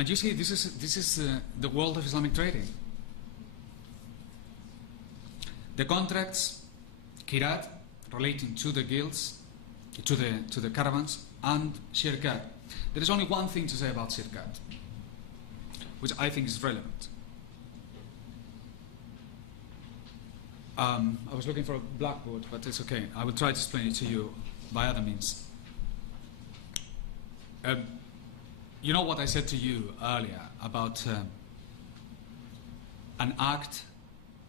And you see, this is the world of Islamic trading. The contracts, kirat, relating to the guilds, to the caravans, and shirkat. There is only one thing to say about shirkat, which I think is relevant. I was looking for a blackboard, but it's okay. I will try to explain it to you by other means. You know what I said to you earlier about an act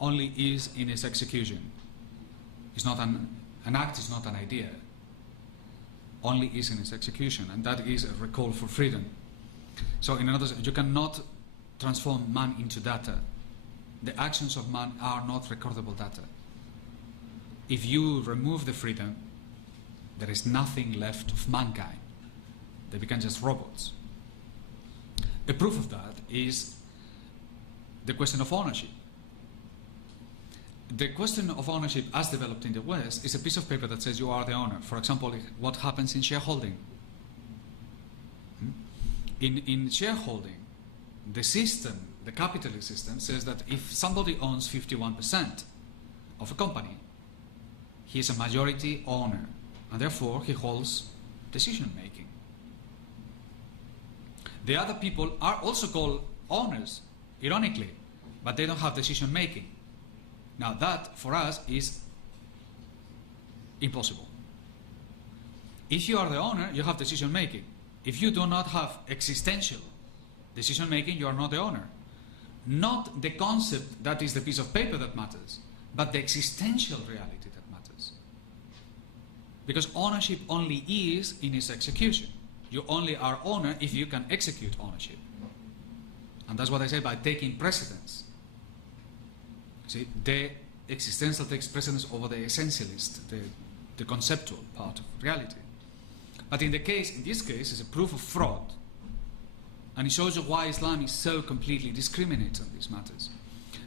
only is in its execution. It's not an act is not an idea. Only is in its execution, and that is a recall for freedom. So in other words, you cannot transform man into data. The actions of man are not recordable data. If you remove the freedom, there is nothing left of mankind. They become just robots. A proof of that is the question of ownership. The question of ownership as developed in the West is a piece of paper that says you are the owner. For example, what happens in shareholding. In shareholding, the system, the capitalist system, says that if somebody owns 51% of a company, he is a majority owner, and therefore he holds decision making. The other people are also called owners, ironically, but they don't have decision making. Now that, for us, is impossible. If you are the owner, you have decision making. If you do not have existential decision making, you are not the owner. Not the concept that is the piece of paper that matters, but the existential reality that matters. Because ownership only is in its execution. You only are owner if you can execute ownership. And that's what I say by taking precedence. See, the existential takes precedence over the essentialist, the conceptual part of reality. But in this case, it's a proof of fraud. And it shows you why Islam is so completely discriminates on these matters.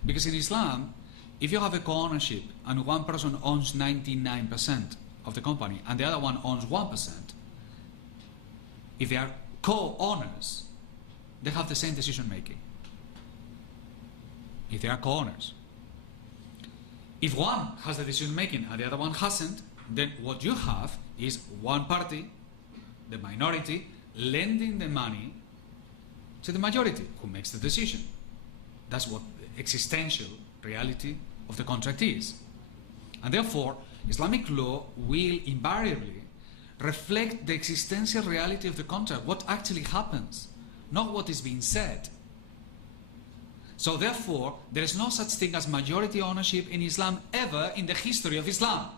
Because in Islam, if you have a co-ownership and one person owns 99% of the company and the other one owns 1%, if they are co-owners, they have the same decision making. If they are co-owners. If one has the decision making and the other one hasn't, then what you have is one party, the minority, lending the money to the majority who makes the decision. That's what the existential reality of the contract is. And therefore, Islamic law will invariably reflect the existential reality of the contract, what actually happens, not what is being said. So therefore, there is no such thing as majority ownership in Islam ever in the history of Islam.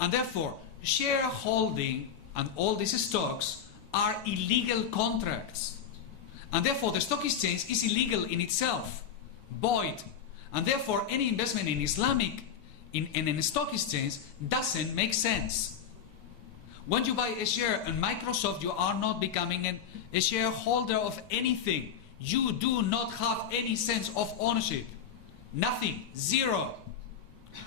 And therefore, shareholding and all these stocks are illegal contracts. And therefore, the stock exchange is illegal in itself, void. And therefore, any investment in Islamic, in a stock exchange doesn't make sense. When you buy a share in Microsoft, you are not becoming a shareholder of anything. You do not have any sense of ownership. Nothing. Zero.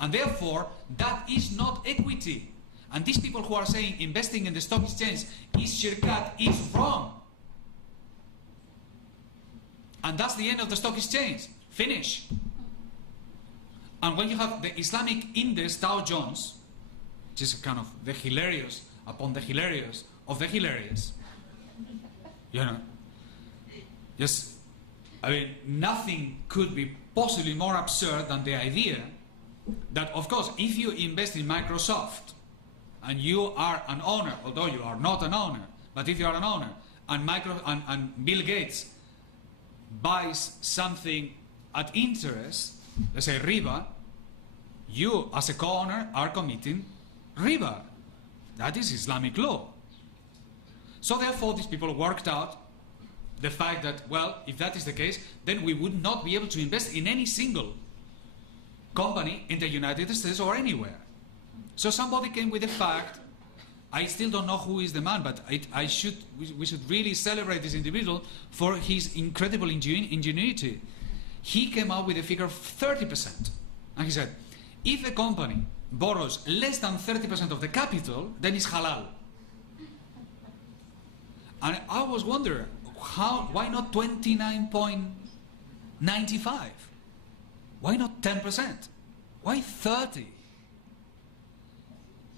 And therefore, that is not equity. And these people who are saying investing in the stock exchange is shirkat is wrong. And that's the end of the stock exchange. Finish. And when you have the Islamic index Dow Jones, which is kind of the hilarious upon the hilarious of the hilarious, you know, just, I mean, nothing could be possibly more absurd than the idea that, of course, if you invest in Microsoft and you are an owner, although you are not an owner, but if you are an owner, and Bill Gates buys something at interest, let's say riba, you as a co-owner are committing riba. That is Islamic law. So therefore, these people worked out the fact that, well, if that is the case, then we would not be able to invest in any single company in the United States or anywhere. So somebody came with the fact, I still don't know who is the man, but we should really celebrate this individual for his incredible ingenuity. He came out with a figure of 30%. And he said, if a company borrows less than 30% of the capital, then it's halal. And I was wondering, why not 29.95? Why not 10%? Why 30?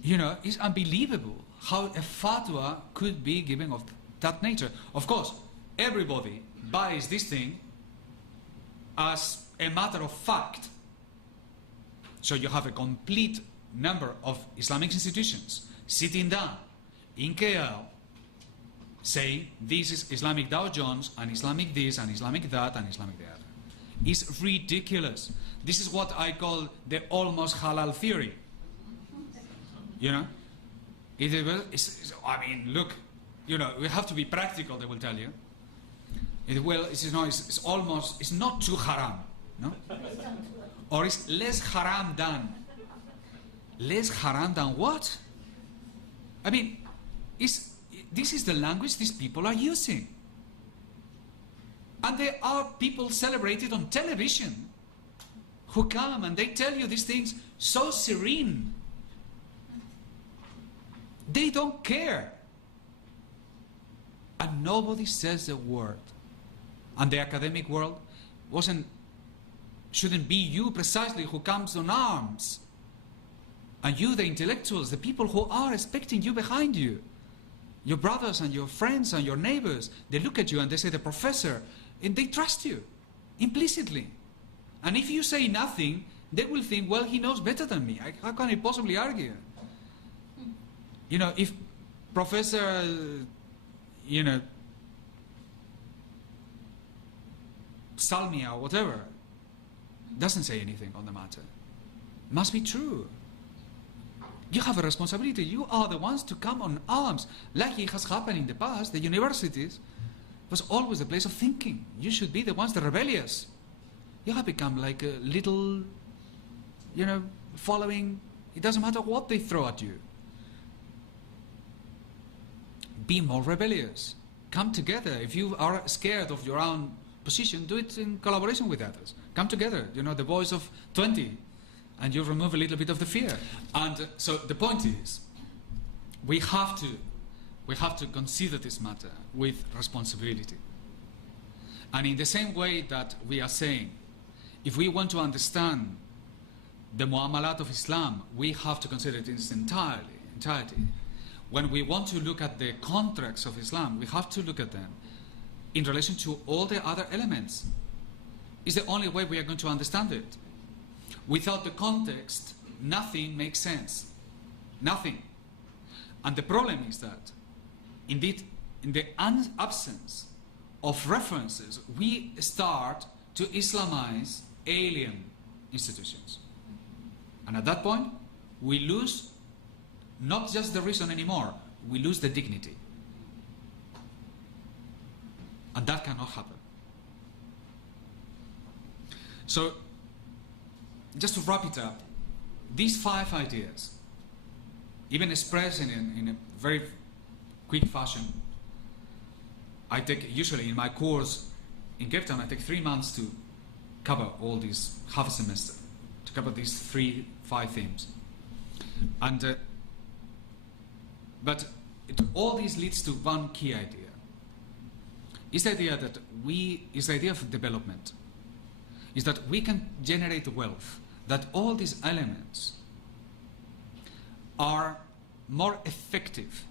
You know, it's unbelievable how a fatwa could be given of that nature. Of course, everybody buys this thing as a matter of fact. So you have a complete number of Islamic institutions sitting down in KL saying this is Islamic Dow Jones and Islamic this and Islamic that and Islamic the other. It's ridiculous. This is what I call the almost halal theory. You know? I mean, look, you know, we have to be practical, they will tell you. It's not too haram, no? Or it's less haram than. Less haram than what? I mean, this is the language these people are using. And there are people celebrated on television who come and they tell you these things so serene. They don't care. And nobody says a word. And the academic world shouldn't be you precisely who comes on arms. And you, the intellectuals, the people who are expecting you behind you, your brothers and your friends and your neighbors, they look at you and they say, the professor, and they trust you implicitly. And if you say nothing, they will think, well, he knows better than me. How can I possibly argue? You know, if Professor, you know, Salmia or whatever doesn't say anything on the matter, it must be true. You have a responsibility. You are the ones to come on arms. Like it has happened in the past, the universities was always a place of thinking. You should be the ones, the rebellious. You have become like a little, you know, following. It doesn't matter what they throw at you. Be more rebellious. Come together. If you are scared of your own position, do it in collaboration with others. Come together. You know, the boys of 20. And you remove a little bit of the fear. And so the point is, we have to consider this matter with responsibility. And in the same way that we are saying, if we want to understand the Mu'amalat of Islam, we have to consider it in its entirety. When we want to look at the contracts of Islam, we have to look at them in relation to all the other elements. It's the only way we are going to understand it. Without the context, nothing makes sense. Nothing. And the problem is that, indeed, in the absence of references, we start to Islamize alien institutions. And at that point, we lose not just the reason anymore, we lose the dignity. And that cannot happen. So, just to wrap it up, these 5 ideas, even expressed in a very quick fashion, I take, usually in my course in Cape Town, I take 3 months to cover all these, half a semester, to cover these 5 themes. And, but all this leads to one key idea. It's the idea that it's the idea of development. Is that we can generate wealth, that all these elements are more effective.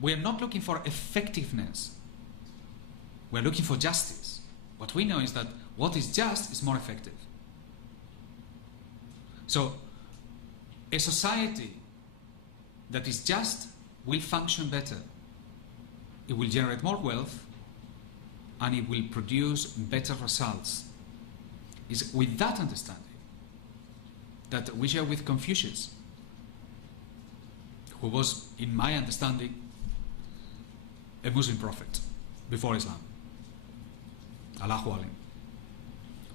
We are not looking for effectiveness. We are looking for justice. What we know is that what is just is more effective. So, a society that is just will function better. It will generate more wealth and it will produce better results. It's with that understanding that we share with Confucius, who was, in my understanding, a Muslim prophet before Islam. Allahu Alim.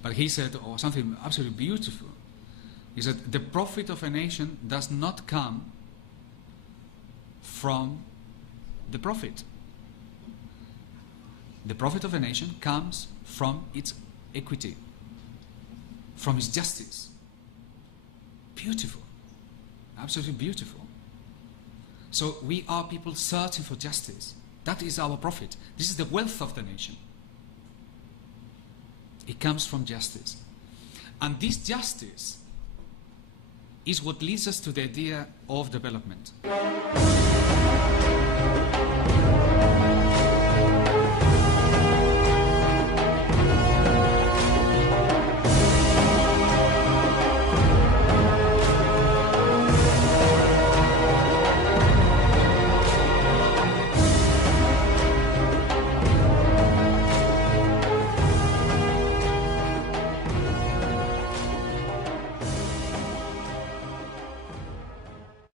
But he said something absolutely beautiful. He said, the profit of a nation does not come from the prophet. The profit of a nation comes from its equity, from its justice. Beautiful. Absolutely beautiful. So we are people searching for justice. That is our profit. This is the wealth of the nation. It comes from justice. And this justice is what leads us to the idea of development.